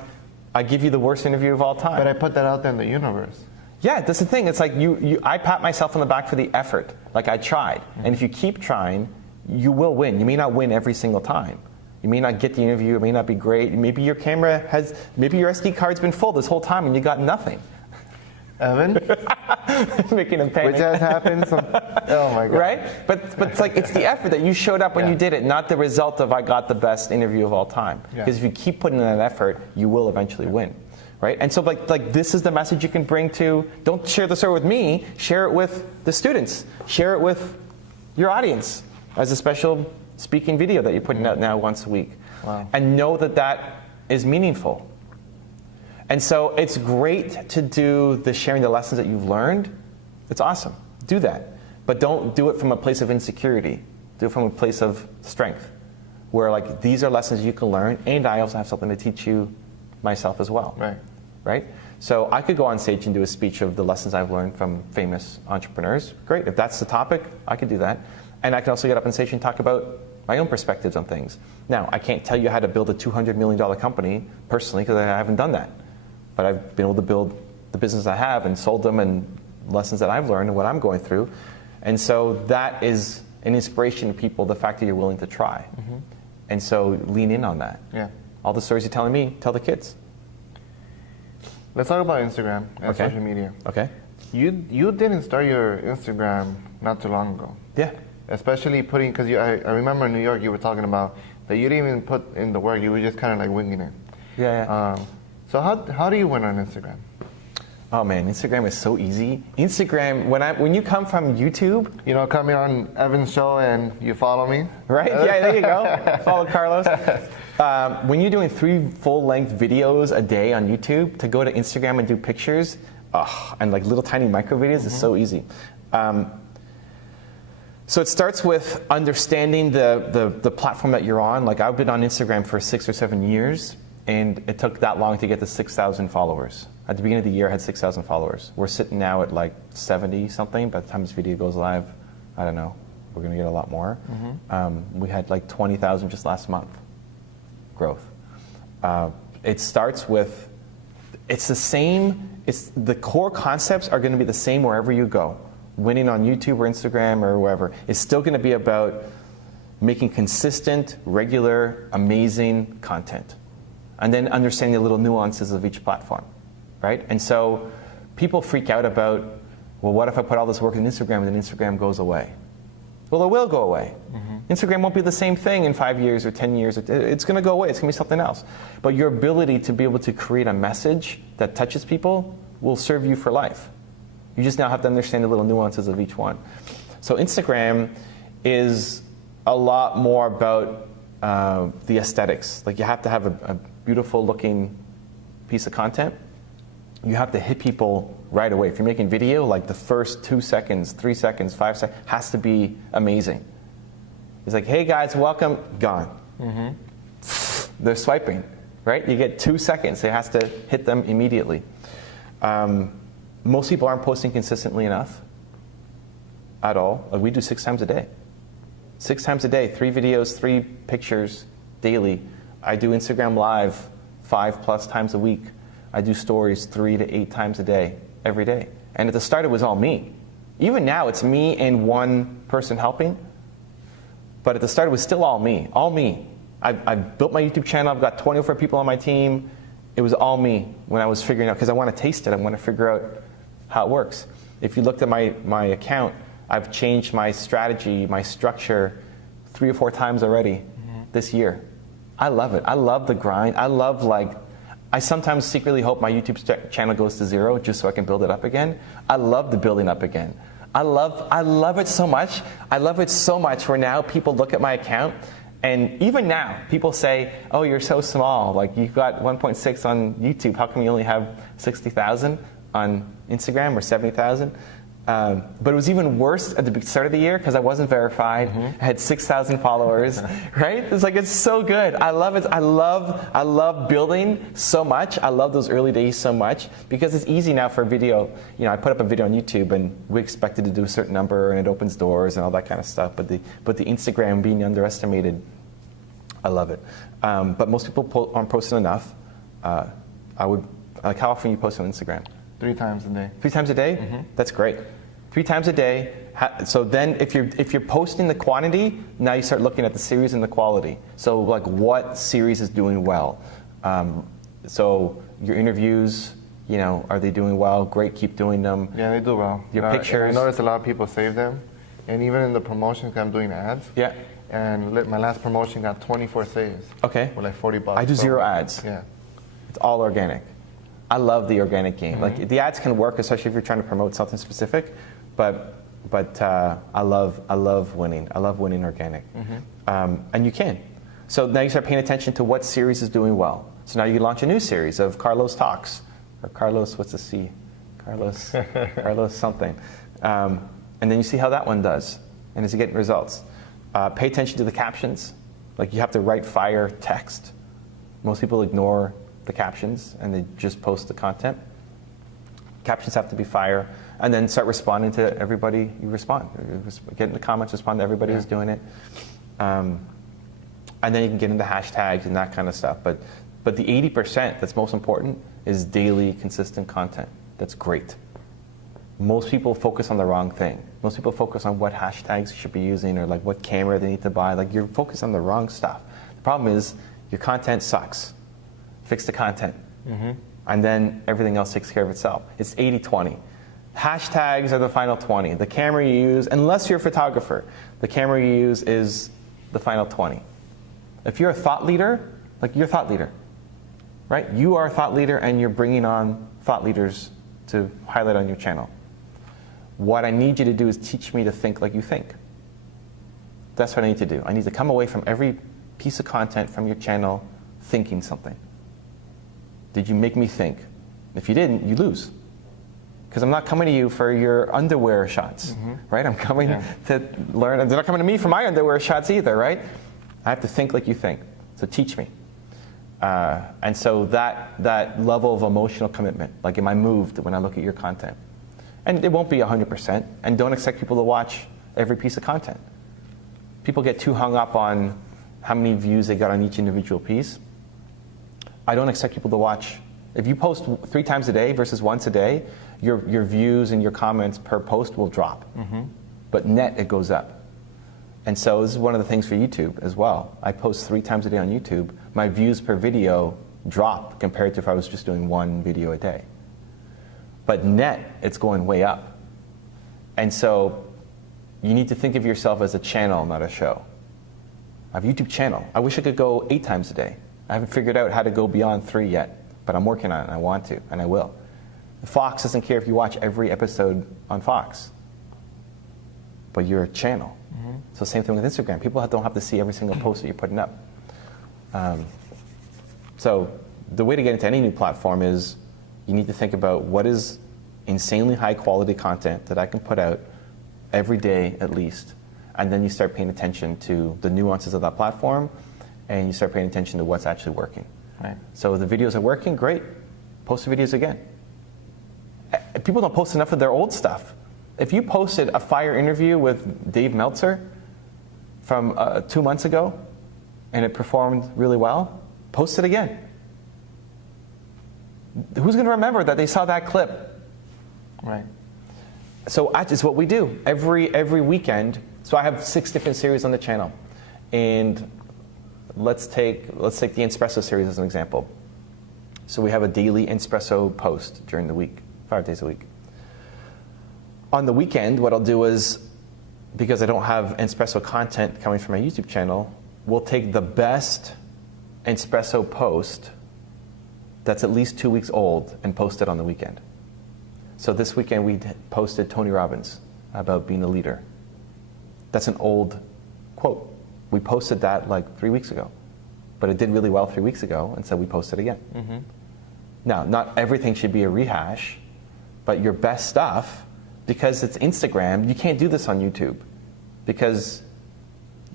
I give you the worst interview of all time. But I put that out there in the universe. Yeah, that's the thing. It's like I pat myself on the back for the effort. Like I tried. And if you keep trying, you will win. You may not win every single time. You may not get the interview. It may not be great. Maybe your maybe your SD card's been full this whole time and you got nothing. Evan? Making him panic. Which has happened. Oh my God. Right? But it's like it's the effort that you showed up when you did it, not the result of I got the best interview of all time. Because if you keep putting in that effort, you will eventually win. Right? And so like this is the message you can bring to, don't share the story with me, share it with the students. Share it with your audience as a special speaking video that you're putting out now once a week. Wow. And know that is meaningful. And so it's great to do the sharing the lessons that you've learned. It's awesome. Do that. But don't do it from a place of insecurity. Do it from a place of strength. Where like these are lessons you can learn and I also have something to teach you myself as well. Right? So I could go on stage and do a speech of the lessons I've learned from famous entrepreneurs. Great. If that's the topic, I could do that. And I can also get up on stage and talk about my own perspectives on things. Now, I can't tell you how to build a $200 million company personally because I haven't done that. But I've been able to build the business I have and sold them and lessons that I've learned and what I'm going through. And so that is an inspiration to people, the fact that you're willing to try. And so lean in on that. Yeah. All the stories you're telling me, tell the kids. Let's talk about Instagram and social media. Okay. You didn't start your Instagram not too long ago. Yeah. Especially putting, because I remember in New York you were talking about that you didn't even put in the work, you were just kind of like winging it. Yeah. So how do you win on Instagram? Oh man, Instagram is so easy. Instagram, when you come from YouTube, Come here on Evan's show and you follow me. right? Yeah, there you go. Follow Carlos. When you're doing 3 full-length videos a day on YouTube, to go to Instagram and do pictures, and like little tiny micro videos is so easy. So it starts with understanding the platform that you're on. Like I've been on Instagram for 6 or 7 years, and it took that long to get to 6,000 followers. At the beginning of the year, I had 6,000 followers. We're sitting now at like 70 something. By the time this video goes live, I don't know. We're going to get a lot more. We had like 20,000 just last month growth. It starts with, it's the same, the core concepts are going to be the same wherever you go. Winning on YouTube or Instagram or wherever. It's still going to be about making consistent, regular, amazing content. And then understanding the little nuances of each platform, right? And so people freak out about, well, what if I put all this work in Instagram and then Instagram goes away? Well, it will go away. Instagram won't be the same thing in 5 years or 10 years. It's going to go away. It's going to be something else. But your ability to be able to create a message that touches people will serve you for life. You just now have to understand the little nuances of each one. So Instagram is a lot more about the aesthetics. Like you have to have a beautiful looking piece of content. You have to hit people right away. If you're making video, like the first 2 seconds, 3 seconds, 5 seconds has to be amazing. It's like, hey guys, welcome, gone. They're swiping, right? You get 2 seconds. It has to hit them immediately. Most people aren't posting consistently enough at all. Like we do 6 times a day. 6 times a day, 3 videos, 3 pictures daily. I do Instagram Live 5+ times a week. I do stories 3 to 8 times a day, every day. And at the start, it was all me. Even now, it's me and one person helping. But at the start, it was still all me, all me. I've built my YouTube channel. I've got 24 people on my team. It was all me when I was figuring out, because I want to taste it. I want to figure out how it works. If you looked at my account, I've changed my strategy, my structure 3 or 4 times already this year. I love it. I love the grind. I sometimes secretly hope my YouTube channel goes to 0 just so I can build it up again. I love the building up again. I love it so much. I love it so much where now people look at my account, and even now people say, oh, you're so small. Like you've got 1.6 on YouTube. How come you only have 60,000 on Instagram or 70,000? But it was even worse at the start of the year because I wasn't verified. I had 6,000 followers, right? It's like, it's so good. I love it. I love building so much. I love those early days so much because it's easy now for video. I put up a video on YouTube and we expected to do a certain number and it opens doors and all that kind of stuff. But the Instagram being underestimated, I love it. But most people aren't posting enough. How often you post on Instagram? 3 times a day. 3 times a day? That's great. 3 times a day. So then if you're posting the quantity, now you start looking at the series and the quality. So like what series is doing well? So your interviews, are they doing well? Great, keep doing them. Yeah, they do well. Your pictures. I noticed a lot of people save them. And even in the promotions, I'm doing ads. Yeah. And my last promotion got 24 saves. Okay. For like $40. I do 0 ads. Yeah. It's all organic. I love the organic game. Like the ads can work, especially if you're trying to promote something specific, but I love winning. I love winning organic, and you can. So now you start paying attention to what series is doing well. So now you launch a new series of Carlos Talks, or Carlos, what's the C? Carlos something, and then you see how that one does, and is it getting results? Pay attention to the captions. Like you have to write fire text. Most people ignore the captions and they just post the content. Captions have to be fire, and then start responding to everybody you respond. Get in the comments, respond to everybody who's doing it, and then you can get into hashtags and that kind of stuff. But the 80% that's most important is daily, consistent content. That's great. Most people focus on the wrong thing. Most people focus on what hashtags you should be using or like what camera they need to buy. Like you're focused on the wrong stuff. The problem is your content sucks. Fix the content. And then everything else takes care of itself. It's 80-20. Hashtags are the final 20. The camera you use, unless you're a photographer, the camera you use is the final 20. If you're a thought leader, like you're a thought leader. right? You are a thought leader and you're bringing on thought leaders to highlight on your channel. What I need you to do is teach me to think like you think. That's what I need to do. I need to come away from every piece of content from your channel thinking something. Did you make me think? If you didn't, you lose. Because I'm not coming to you for your underwear shots, right? I'm coming to learn. And they're not coming to me for my underwear shots either, right? I have to think like you think. So teach me. And so that level of emotional commitment, like am I moved when I look at your content? And it won't be 100%. And don't expect people to watch every piece of content. People get too hung up on how many views they got on each individual piece. I don't expect people to watch. If you post 3 times a day versus once a day, your views and your comments per post will drop. But net, it goes up. And so this is one of the things for YouTube as well. I post 3 times a day on YouTube. My views per video drop compared to if I was just doing 1 video a day. But net, it's going way up. And so you need to think of yourself as a channel, not a show. I have a YouTube channel. I wish I could go 8 times a day. I haven't figured out how to go beyond 3 yet, but I'm working on it and I want to, and I will. Fox doesn't care if you watch every episode on Fox, but you're a channel. So same thing with Instagram. People don't have to see every single post that you're putting up. So the way to get into any new platform is you need to think about what is insanely high quality content that I can put out every day at least, and then you start paying attention to the nuances of that platform, and you start paying attention to what's actually working. Right. So the videos are working, great. Post the videos again. People don't post enough of their old stuff. If you posted a fire interview with Dave Meltzer from 2 months ago, and it performed really well, post it again. Who's going to remember that they saw that clip? Right. So it's what we do every weekend. So I have 6 different series on the channel, and let's take the Espresso series as an example. So we have a daily Espresso post during the week, 5 days a week. On the weekend, what I'll do is, because I don't have Espresso content coming from my YouTube channel, we'll take the best Espresso post that's at least 2 weeks old and post it on the weekend. So this weekend we posted Tony Robbins about being a leader. That's an old quote. We posted that like 3 weeks ago, but it did really well 3 weeks ago, and so we posted again. Now, not everything should be a rehash, but your best stuff, because it's Instagram, you can't do this on YouTube, because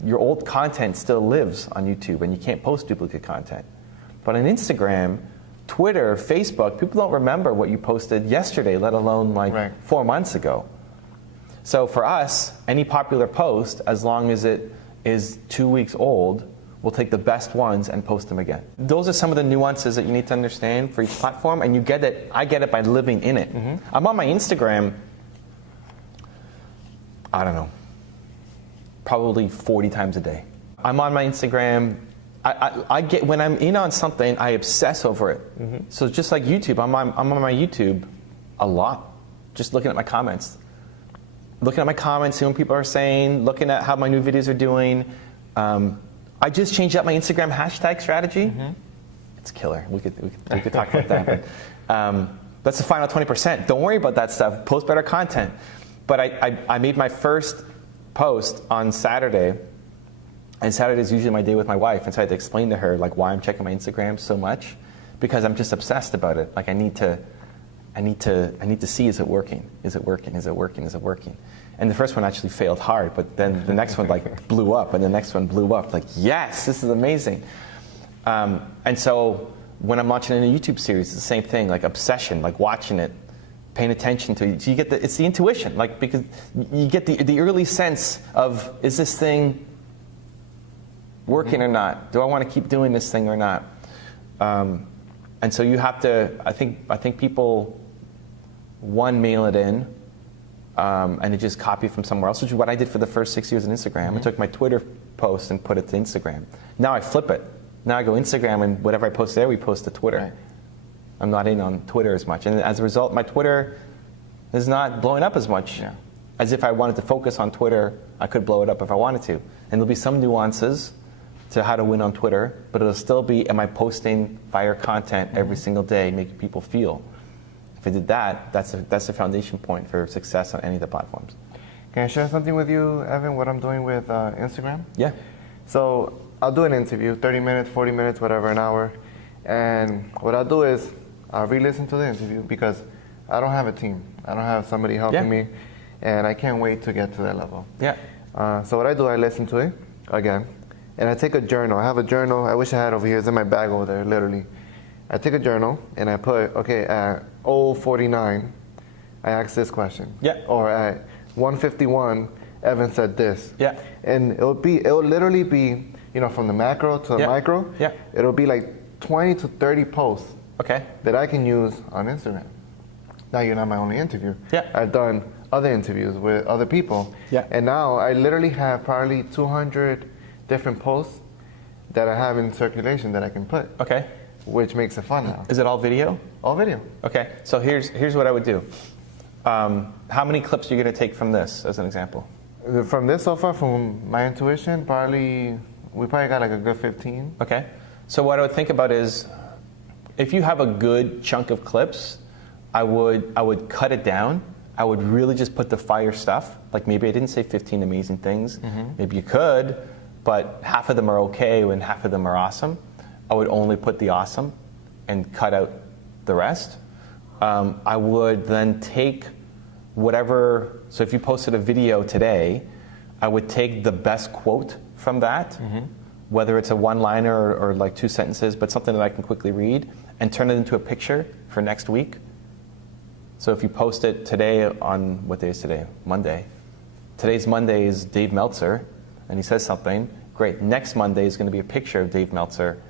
your old content still lives on YouTube, and you can't post duplicate content. But on Instagram, Twitter, Facebook, people don't remember what you posted yesterday, let alone like 4 months ago. So for us, any popular post, as long as it is 2 weeks old, we'll take the best ones and post them again. Those are some of the nuances that you need to understand for each platform, and you get it. I get it by living in it. I'm on my Instagram, I don't know, probably 40 times a day. I'm on my Instagram. I get, when I'm in on something, I obsess over it. So just like YouTube, I'm on my YouTube a lot, just looking at my comments. Looking at my comments, seeing what people are saying, looking at how my new videos are doing. I just changed up my Instagram hashtag strategy. It's killer. We could talk about that. But, that's the final 20%. Don't worry about that stuff. Post better content. But I made my first post on Saturday, and Saturday is usually my day with my wife, and so I had to explain to her like why I'm checking my Instagram so much, because I'm just obsessed about it. Like I need to see, is it working? Is it working? Is it working? Is it working? And the first one actually failed hard, but then the next one like blew up, and the next one blew up. Like, yes, this is amazing. And so when I'm launching a YouTube series, it's the same thing, like obsession, like watching it, paying attention to it. So you get it's the intuition, like because you get the early sense of, is this thing working or not? Do I want to keep doing this thing or not? And so you have to, I think people, one, mail it in, and it just copy from somewhere else, which is what I did for the first 6 years on Instagram. I took my Twitter post and put it to Instagram. Now I flip it. Now I go Instagram, and whatever I post there, we post to Twitter. Right. I'm not in on Twitter as much. And as a result, my Twitter is not blowing up as much. As if I wanted to focus on Twitter, I could blow it up if I wanted to. And there'll be some nuances to how to win on Twitter, but it'll still be, am I posting fire content every single day, making people feel? If I did that, that's the foundation point for success on any of the platforms. Can I share something with you, Evan, what I'm doing with Instagram? Yeah. So I'll do an interview, 30 minutes, 40 minutes, whatever, an hour. And what I'll do is I'll re-listen to the interview because I don't have a team. I don't have somebody helping me. And I can't wait to get to that level. Yeah. So what I do, I listen to it again. And I take a journal. I have a journal. I wish I had over here. It's in my bag over there, literally. I take a journal and I put, okay, at 0:49, I ask this question. Yeah. Or at 1:51, Evan said this. Yeah. And it'll literally be, from the macro to the micro. Yeah. It'll be like 20 to 30 posts. Okay. That I can use on Instagram. Now you're not my only interview. Yeah. I've done other interviews with other people. Yeah. And now I literally have probably 200 different posts that I have in circulation that I can put. Okay. Which makes it fun now. Is it all video? All video. Okay. So here's what I would do. How many clips are you going to take from this, as an example? From this so far, from my intuition, we probably got like a good 15. Okay. So what I would think about is, if you have a good chunk of clips, I would cut it down. I would really just put the fire stuff. Like maybe I didn't say 15 amazing things. Maybe you could, but half of them are okay and half of them are awesome. I would only put the awesome and cut out the rest. I would then take whatever, so if you posted a video today, I would take the best quote from that, whether it's a one-liner or like 2 sentences, but something that I can quickly read, and turn it into a picture for next week. So if you post it today on, what day is today? Monday. Today's Monday is Dave Meltzer, and he says something. Great. Next Monday is going to be a picture of Dave Meltzer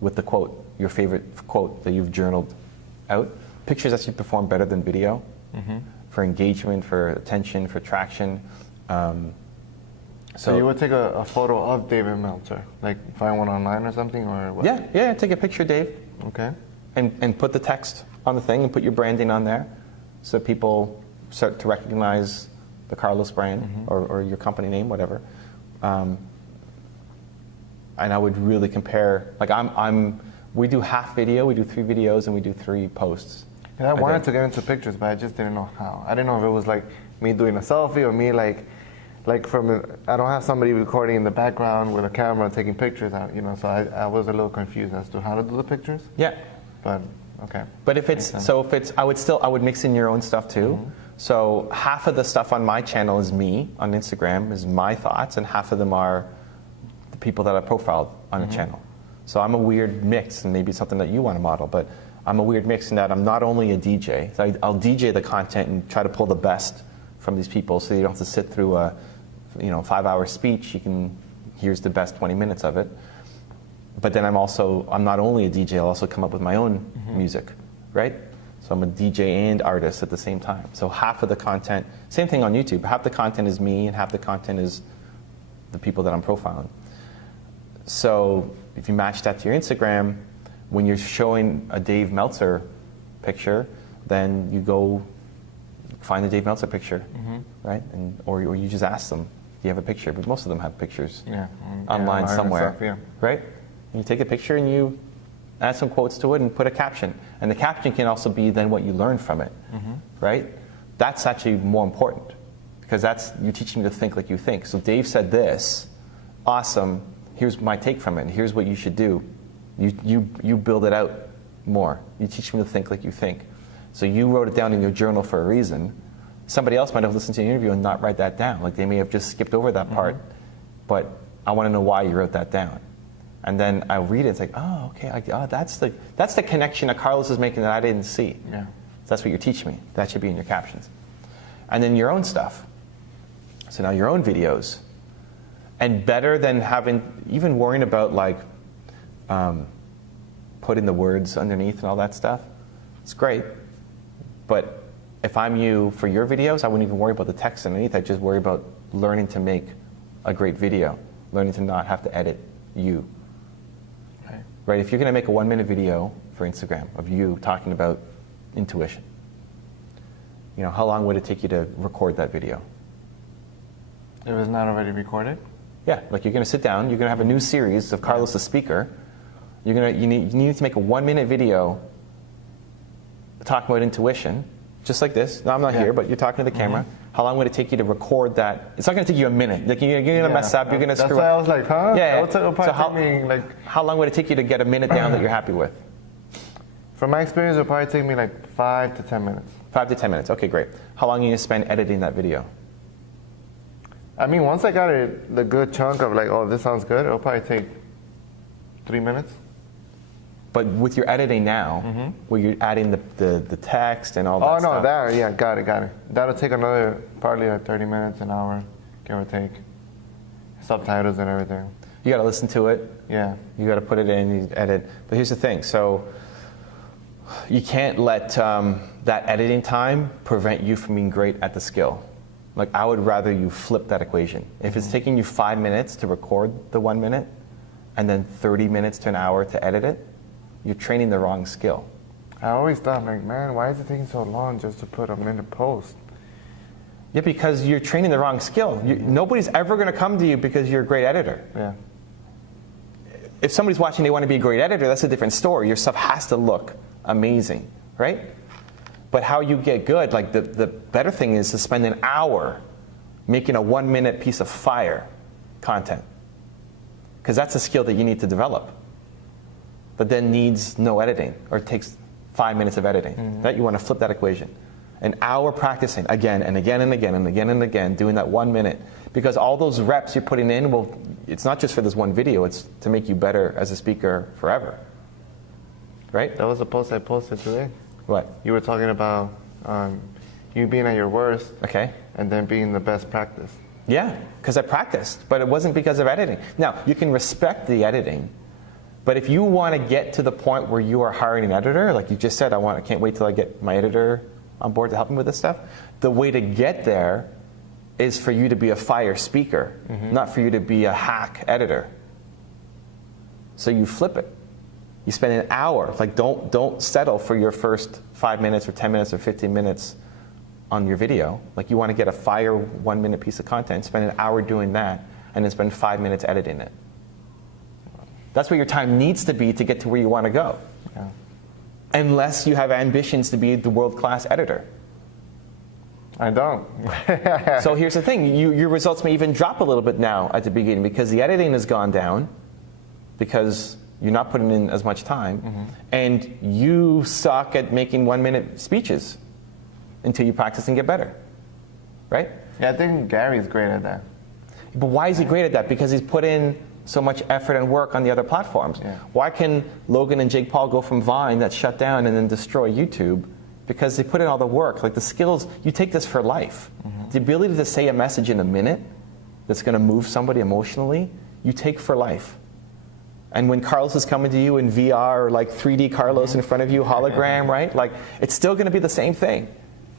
with the quote, your favorite quote that you've journaled out. Pictures actually perform better than video for engagement, for attention, for traction. So you would take a photo of David Meltzer, like find one online or something, or what? Yeah, take a picture, Dave. Okay. And put the text on the thing and put your branding on there so people start to recognize the Carlos brand or your company name, whatever. And I would really compare, like we do half video, we do 3 videos, and we do 3 posts. And I wanted to get into pictures, but I just didn't know how. I didn't know if it was like me doing a selfie or me like I don't have somebody recording in the background with a camera taking pictures out, so I was a little confused as to how to do the pictures. Yeah. But, okay. But if it's, I would mix in your own stuff too. So half of the stuff on my channel is me, on Instagram, is my thoughts, and half of them are the people that I profiled on the channel. So I'm a weird mix, and maybe it's something that you want to model, but I'm a weird mix in that I'm not only a DJ, so I'll DJ the content and try to pull the best from these people so you don't have to sit through a 5-hour speech. Here's the best 20 minutes of it. But then I'm not only a DJ, I'll also come up with my own music, right? So I'm a DJ and artist at the same time. So half of the content, same thing on YouTube, half the content is me and half the content is the people that I'm profiling. So if you match that to your Instagram, when you're showing a Dave Meltzer picture, then you go find the Dave Meltzer picture, right? Or you just ask them, do you have a picture? But most of them have pictures online somewhere, stuff, right? And you take a picture and you add some quotes to it and put a caption. And the caption can also be then what you learn from it, right? That's actually more important because you're teaching them to think like you think. So Dave said this, awesome, here's my take from it, and here's what you should do. You build it out more. You teach them to think like you think. So you wrote it down in your journal for a reason. Somebody else might have listened to your interview and not write that down. Like they may have just skipped over that part, but I want to know why you wrote that down. And then I read it, it's like, oh, okay, that's the connection that Carlos is making that I didn't see. Yeah. That's what you're teaching me. That should be in your captions. And then your own stuff. So now your own videos. And better than even worrying about like putting the words underneath and all that stuff, it's great. But if I'm you for your videos, I wouldn't even worry about the text underneath. I'd just worry about learning to make a great video, learning to not have to edit you. Right? If you're going to make a 1-minute video for Instagram of you talking about intuition, how long would it take you to record that video? It was not already recorded? Yeah, like you're going to sit down, you're going to have a new series of Carlos the speaker. You need to make a 1-minute video talking about intuition, just like this. No, I'm not here, but you're talking to the camera. How long would it take you to record that? It's not going to take you a minute. Like you're going to mess up. You're going to screw up. That's why I was like, huh? Yeah. How long would it take you to get a minute down that you're happy with? From my experience, it'll probably take me like 5 to 10 minutes. 5 to 10 minutes. Okay, great. How long are you going to spend editing that video? I mean, once I got the good chunk of like, oh, this sounds good, it'll probably take 3 minutes. But with your editing now, where you're adding the text and all that stuff. Oh, no, yeah, got it. That'll take another, probably like 30 minutes, an hour, give or take. Subtitles and everything. You got to listen to it. Yeah. You got to put it in, you edit. But here's the thing. So you can't let that editing time prevent you from being great at the skill. Like, I would rather you flip that equation. If it's taking you 5 minutes to record the 1 minute and then 30 minutes to an hour to edit it, you're training the wrong skill. I always thought, like, man, why is it taking so long just to put a minute post? Yeah, because you're training the wrong skill. Nobody's ever going to come to you because you're a great editor. Yeah. If somebody's watching, they want to be a great editor, that's a different story. Your stuff has to look amazing, right? But how you get good, like the better thing is to spend an hour making a 1-minute piece of fire content. Because that's a skill that you need to develop. But then needs no editing, or takes 5 minutes of editing. That you want to flip that equation. An hour practicing again and again and again and again and again, doing that 1 minute. Because all those reps you're putting in, well, it's not just for this one video, it's to make you better as a speaker forever. Right? That was a post I posted today. What? You were talking about you being at your worst, Okay. and then being the best practice. Yeah, because I practiced, but it wasn't because of editing. Now, you can respect the editing, but if you want to get to the point where you are hiring an editor, like you just said, I can't wait till I get my editor on board to help me with this stuff. The way to get there is for you to be a fire speaker, not for you to be a hack editor. So you flip it. You spend an hour. Like, don't settle for your first 5 minutes or 10 minutes or 15 minutes on your video. Like, you want to get a fire 1 minute piece of content, spend an hour doing that, and then spend 5 minutes editing it. That's where your time needs to be to get to where you want to go. Yeah. Unless you have ambitions to be the world-class editor. I don't. So here's the thing. Your results may even drop a little bit now at the beginning because the editing has gone down because you're not putting in as much time, and you suck at making 1 minute speeches until you practice and get better, right? Yeah, I think Gary's great at that. But why is he great at that? Because he's put in so much effort and work on the other platforms. Yeah. Why can Logan and Jake Paul go from Vine that shut down and then destroy YouTube? Because they put in all the work, like the skills. You take this for life. The ability to say a message in a minute that's going to move somebody emotionally, you take for life. And when Carlos is coming to you in VR, or like 3D Carlos in front of you, hologram, right? Like, it's still going to be the same thing.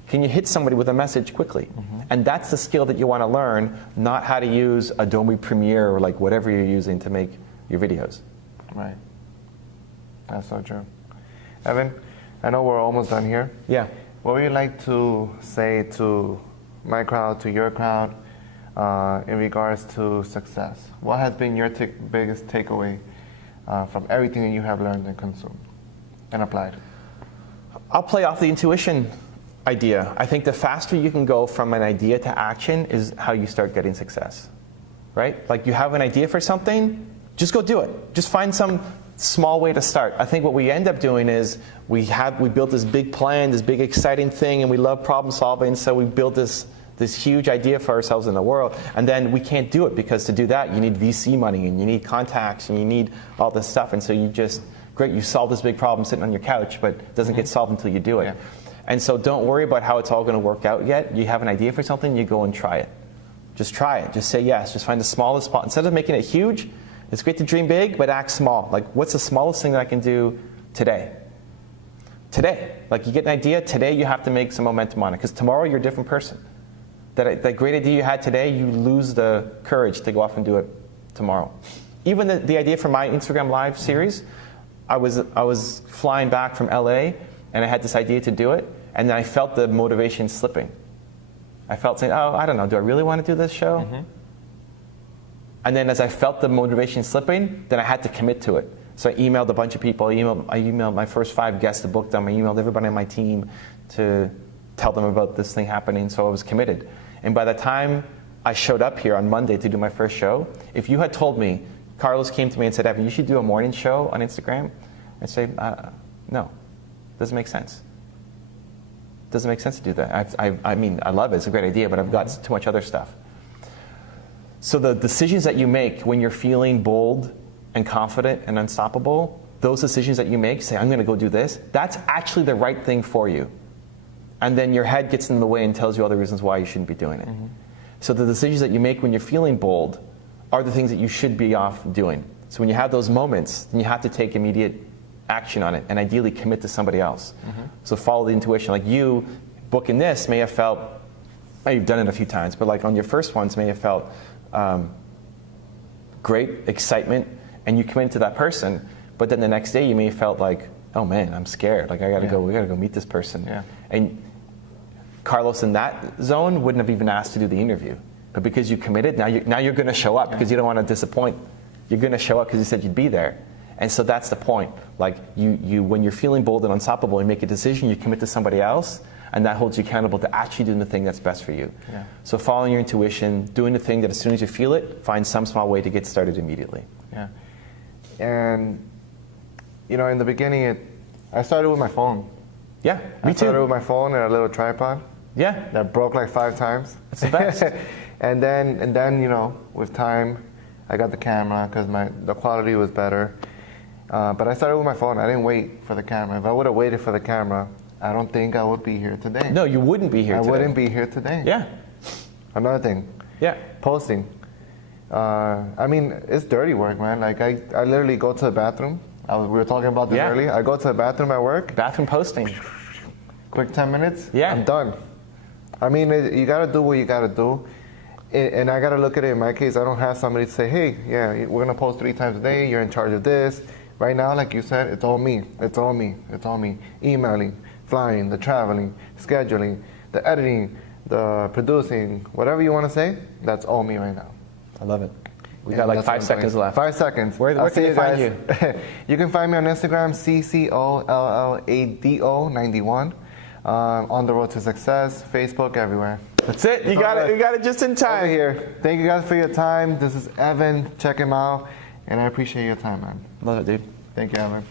Can you hit somebody with a message quickly? And that's the skill that you want to learn, not how to use Adobe Premiere or like whatever you're using to make your videos. Right. That's so true. Evan, I know we're almost done here. Yeah. What would you like to say to my crowd, to your crowd, in regards to success? What has been your biggest takeaway from everything that you have learned and consumed and applied? I'll play off the intuition idea. I think the faster you can go from an idea to action is how you start getting success, right? Like, you have an idea for something, just go do it. Just find some small way to start. I think what we end up doing is we built this big plan, this big exciting thing, and we love problem solving, so we built this huge idea for ourselves in the world, and then we can't do it because to do that you need VC money and you need contacts and you need all this stuff, and so you solve this big problem sitting on your couch, but it doesn't get solved until you do it. Yeah. And so don't worry about how it's all going to work out yet. You have an idea for something, you go and try it. Just try it. Just say yes. Just find the smallest spot. Instead of making it huge, it's great to dream big, but act small. Like, what's the smallest thing that I can do today? Today. Like, you get an idea, today you have to make some momentum on it, because tomorrow you're a different person. That great idea you had today, you lose the courage to go off and do it tomorrow. Even the idea for my Instagram Live series, I was flying back from LA, and I had this idea to do it, and then I felt the motivation slipping. I felt saying, oh, I don't know, do I really want to do this show? And then as I felt the motivation slipping, then I had to commit to it. So I emailed a bunch of people. I emailed my first 5 guests to book them. I emailed everybody on my team to tell them about this thing happening. So I was committed. And by the time I showed up here on Monday to do my first show, if you had told me, Carlos came to me and said, Evan, you should do a morning show on Instagram, I'd say, no, doesn't make sense. Doesn't make sense to do that. I mean, I love it. It's a great idea, but I've got too much other stuff. So the decisions that you make when you're feeling bold and confident and unstoppable, those decisions that you make, say, I'm going to go do this, that's actually the right thing for you. And then your head gets in the way and tells you all the reasons why you shouldn't be doing it. Mm-hmm. So the decisions that you make when you're feeling bold are the things that you should be off doing. So when you have those moments, then you have to take immediate action on it and ideally commit to somebody else. Mm-hmm. So follow the intuition. Like you booking this may have felt, you've done it a few times, but like on your first ones may have felt great excitement and you committed to that person, but then the next day you may have felt like, oh man, I'm scared. Like we gotta go meet this person. Yeah. And Carlos in that zone wouldn't have even asked to do the interview. But because you committed, now you're gonna show up because you don't want to disappoint. You're gonna show up because you said you'd be there. And so that's the point. Like you when you're feeling bold and unstoppable, you make a decision, you commit to somebody else, and that holds you accountable to actually doing the thing that's best for you. Yeah. So following your intuition, doing the thing that as soon as you feel it, find some small way to get started immediately. Yeah. And in the beginning, I started with my phone. Yeah, me too. I started with my phone and a little tripod. Yeah. That broke like 5 times. That's the best. and then with time, I got the camera because the quality was better. But I started with my phone. I didn't wait for the camera. If I would have waited for the camera, I don't think I would be here today. No, you wouldn't be here today. I wouldn't be here today. Yeah. Another thing. Yeah. Posting. I mean, it's dirty work, man. Like I literally go to the bathroom. We were talking about this earlier. I go to the bathroom at work. Bathroom posting. Quick 10 minutes. Yeah. I'm done. I mean, you got to do what you got to do. And I got to look at it. In my case, I don't have somebody to say, hey, yeah, we're going to post 3 times a day. You're in charge of this. Right now, like you said, it's all me. It's all me. It's all me. Emailing, flying, the traveling, scheduling, the editing, the producing, whatever you want to say, that's all me right now. I love it. We got like 5 seconds left. 5 seconds. Where can they find you? You can find me on Instagram, CCOLLADO91. On the road to success, Facebook, everywhere. That's it. You got it just in time. Over here. Thank you guys for your time. This is Evan. Check him out. And I appreciate your time, man. Love it, dude. Thank you, Evan.